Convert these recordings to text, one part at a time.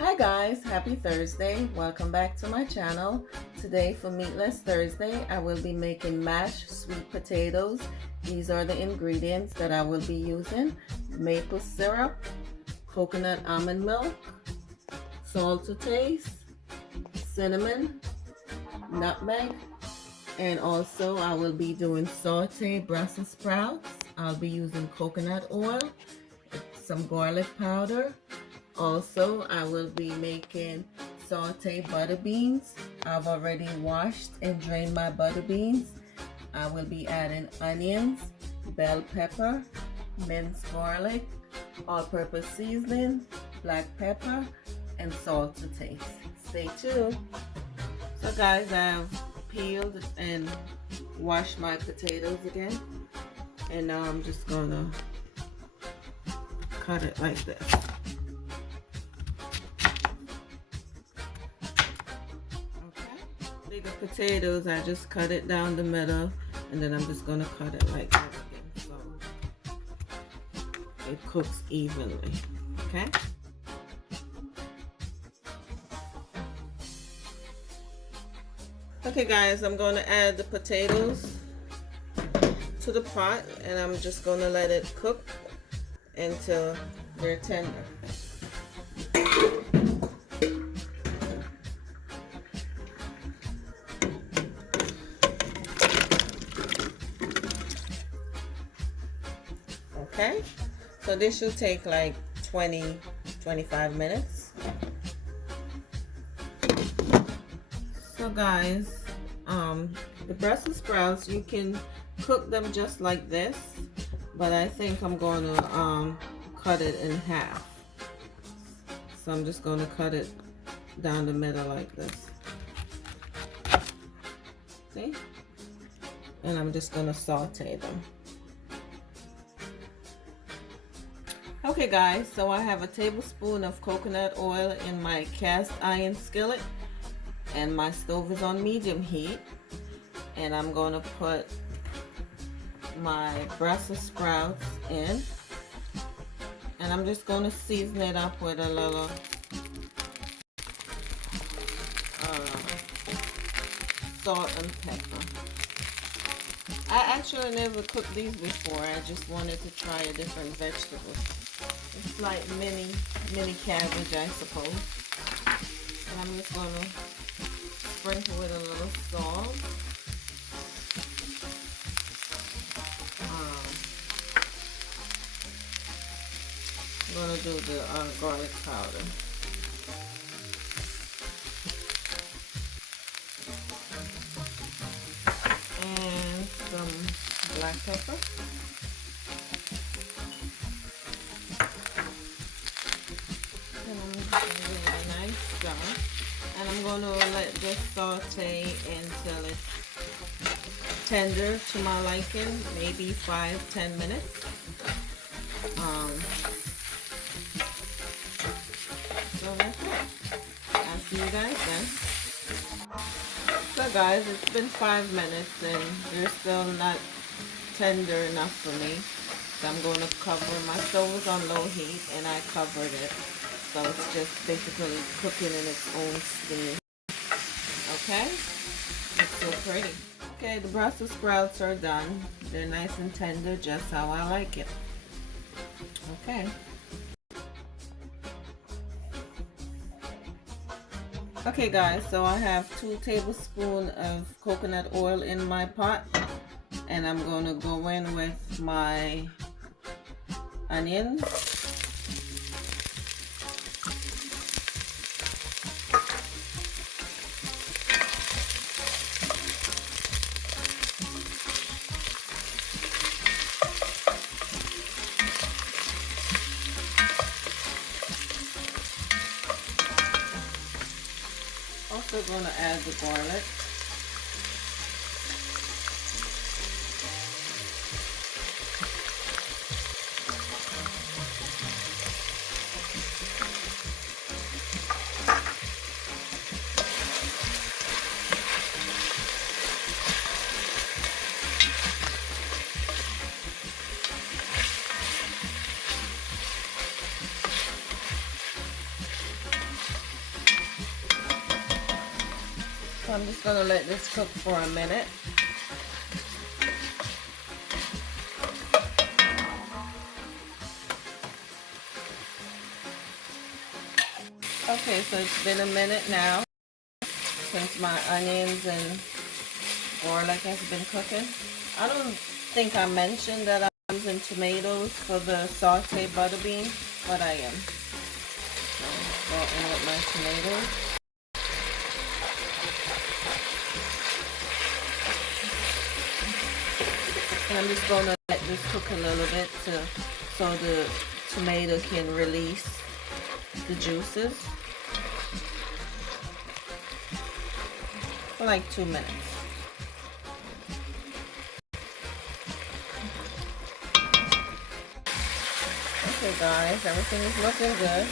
Hi guys, happy Thursday. Welcome back to my channel. Today for Meatless Thursday, I will be making mashed sweet potatoes. These are the ingredients that I will be using: maple syrup, coconut almond milk, salt to taste, cinnamon, nutmeg, and also I will be doing sauteed Brussels sprouts. I'll be using coconut oil, some garlic powder. Also, I will be making sauteed butter beans. I've already washed and drained my butter beans. I will be adding onions, bell pepper, minced garlic, all-purpose seasoning, black pepper, and salt to taste. Stay tuned. So guys, I've peeled and washed my potatoes again. And now I'm just gonna cut it like this. Bigger potatoes, I just cut it down the middle, and then I'm just gonna cut it like that again, so it cooks evenly. Okay. Okay guys, I'm gonna add the potatoes to the pot, and I'm just gonna let it cook until they're tender. Okay, so this should take like 20-25 minutes. So guys, the Brussels sprouts, you can cook them just like this, but I think I'm going to cut it in half. So I'm just going to cut it down the middle like this. See? And I'm just going to saute them. Okay guys, so I have a tablespoon of coconut oil in my cast iron skillet, and my stove is on medium heat, and I'm going to put my Brussels sprouts in, and I'm just going to season it up with a little salt and pepper. I actually never cooked these before. I just wanted to try a different vegetable. It's like mini cabbage, I suppose. And I'm just going to sprinkle with a little salt. I'm going to do the garlic powder. And some black pepper. And I'm going to let this saute until it's tender to my liking, maybe 5-10 minutes. So that's it. I'll see you guys then. So guys, it's been 5 minutes and they're still not tender enough for me. So I'm going to cover. My stove is on low heat and I covered it. So it's just basically cooking in its own steam. Okay? It's so pretty. Okay, the Brussels sprouts are done. They're nice and tender, just how I like it. Okay. Okay guys, so I have 2 tablespoons of coconut oil in my pot. And I'm going to go in with my onions. Also going to add the garlic. So I'm just gonna let this cook for a minute. Okay, so it's been a minute now since my onions and garlic has been cooking. I don't think I mentioned that I'm using tomatoes for the sauteed butter bean, but I am. So go in with my tomatoes. And I'm just going to let this cook a little bit so the tomato can release the juices for like 2 minutes. Okay guys, everything is looking good.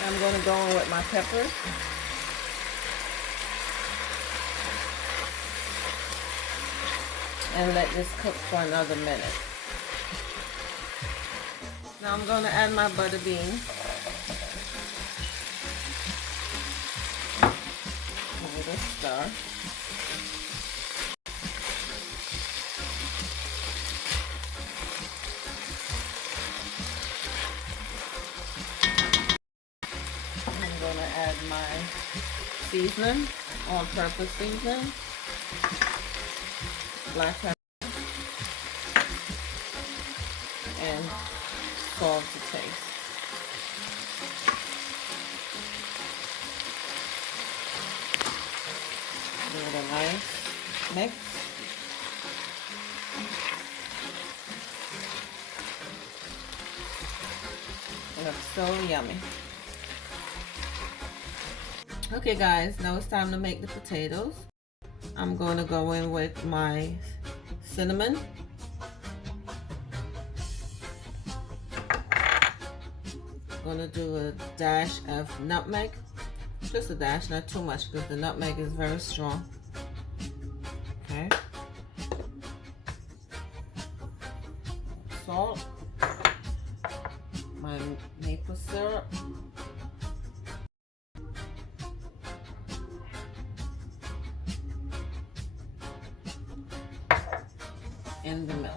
Now I'm going to go in with my peppers. And let this cook for another minute. Now I'm going to add my butter beans. Give it a stir. I'm going to add my seasoning, all-purpose seasoning. Black pepper and salt to taste. Give it a nice mix. It looks so yummy. Okay guys, now it's time to make the potatoes. I'm going to go in with my cinnamon. I'm going to do a dash of nutmeg. Just a dash, not too much because the nutmeg is very strong. Okay. Salt. My maple syrup. And the milk.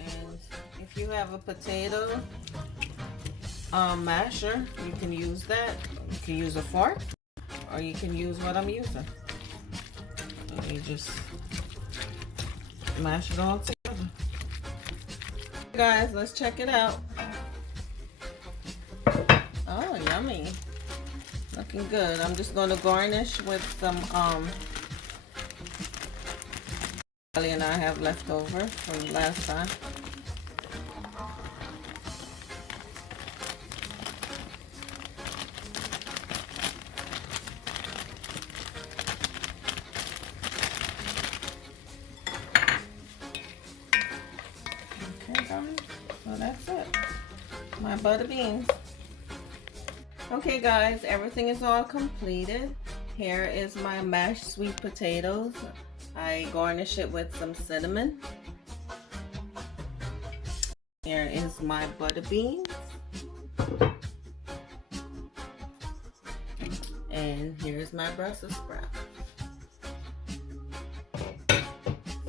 And if you have a potato masher, you can use that. You can use a fork, or you can use what I'm using. So you just mash it all together. Guys, let's check it out. Oh, yummy. Looking good. I'm just going to garnish with some Ellie and I have left over from last time. Okay guys, so that's it. My butter beans. Okay guys, everything is all completed. Here is my mashed sweet potatoes. I garnish it with some cinnamon. Here is my butter beans. And here's my Brussels sprout.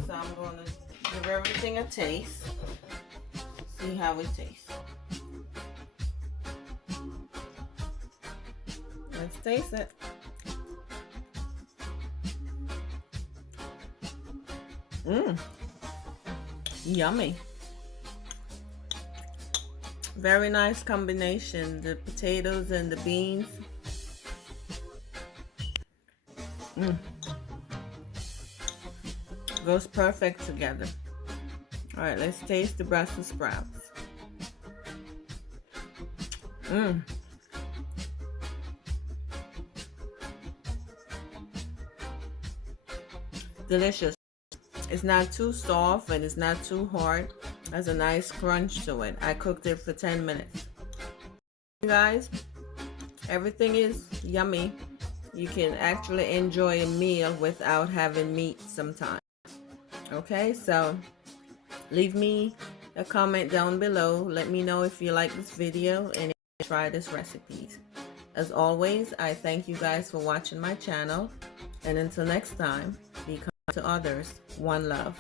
So I'm going to give everything a taste. See how it tastes. Let's taste it. Yummy. Very nice combination. The potatoes and the beans. Goes perfect together. All right, let's taste the Brussels sprouts. Delicious. It's not too soft and it's not too hard. Has a nice crunch to it. I cooked it for 10 minutes. You guys, everything is yummy. you can actually enjoy a meal without having meat sometimes. Okay, so leave me a comment down below. Let me know if you like this video and if you try this recipe. As always, I thank you guys for watching my channel. And until next time, be kind to others. One love.